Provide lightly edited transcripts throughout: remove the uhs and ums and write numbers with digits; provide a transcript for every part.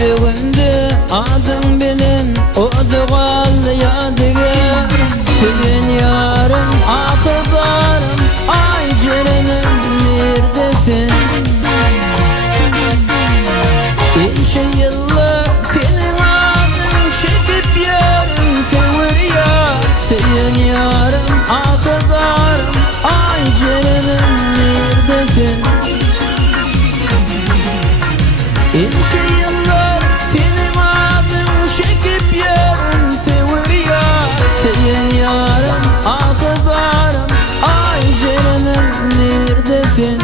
yüreğimde adın bilen o doğal yadigar. Senin yarım akıbarım ay cerenim neredesin? İnce yıllar senin adın çekip yarım sevir ya. Senin yarım akıbarım ay cerenim neredesin? İnce yıllar senin adın çekip yarım sevir ya. Senin yarım akıbarım ay cerenim neredesin?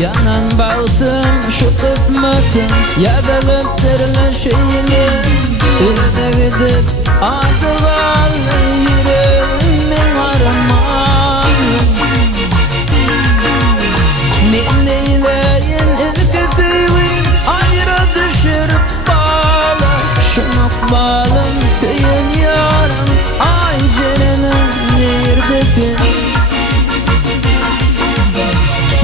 Yanan bağıtım şu kısmetim yadılıp terle şeyini Ürde gidip adı bağlı yüreğimin armanı. Ne neyleyin ilk sevim ayrı düşürüp bağlı. Şunuk bağlım seyin yarım ay cerenim neredesin?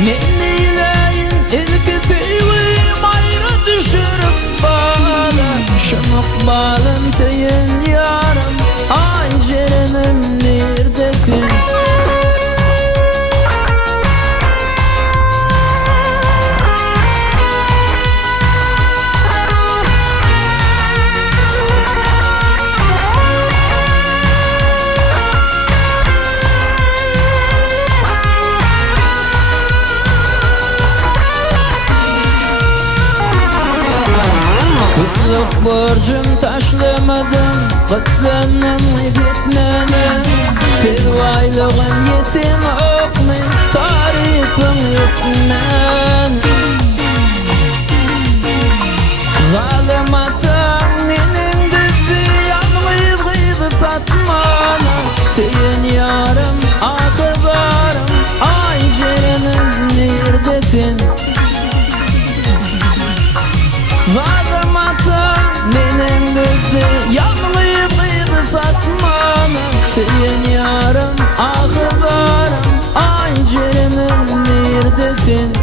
Ne neyleyin ilk sevim ayrı düşürüp bağlı. Şunuk bağlım seyin yarım ay cerenim neredesin? Kızlık borcum taşlamadım kızlanım gitmedim. Fervaylığım yetim okmay tarifim yetmen. Zalim atam nenin dizi yanlayıp gıydı satmana. Seyin yarım akıbarım ay cerenim neredesin? Zalim atam nenin dizi yanlayıp gıydı satmana. Seyin yarım akıbarım ay cerenim neredesin?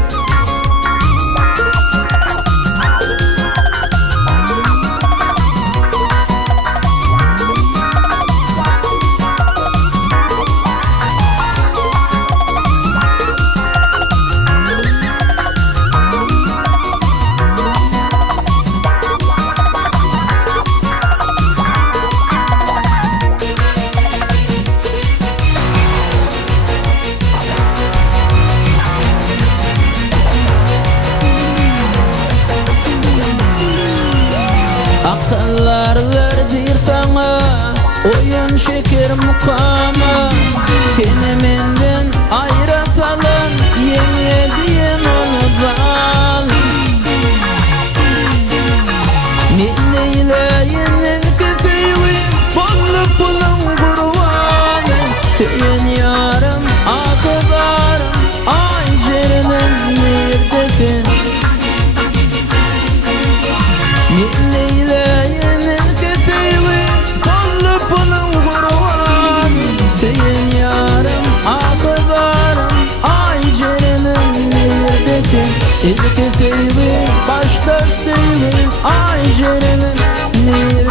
Akıllarlar dir sana oyun şeker mukama. Seni menden ayratalım yenge diyen onudan. Ne neyleyin ilk sevim bollu pulun kurbanı. Seyin yarım akıbarım ay cerenim neredesin? Ne neyleyin ilk sevim bollu pulun kurbanı. Seyin yarım akıbarım ay cerenim neredesin? İlk sevim baştaş sevim ay cerenim neredesin?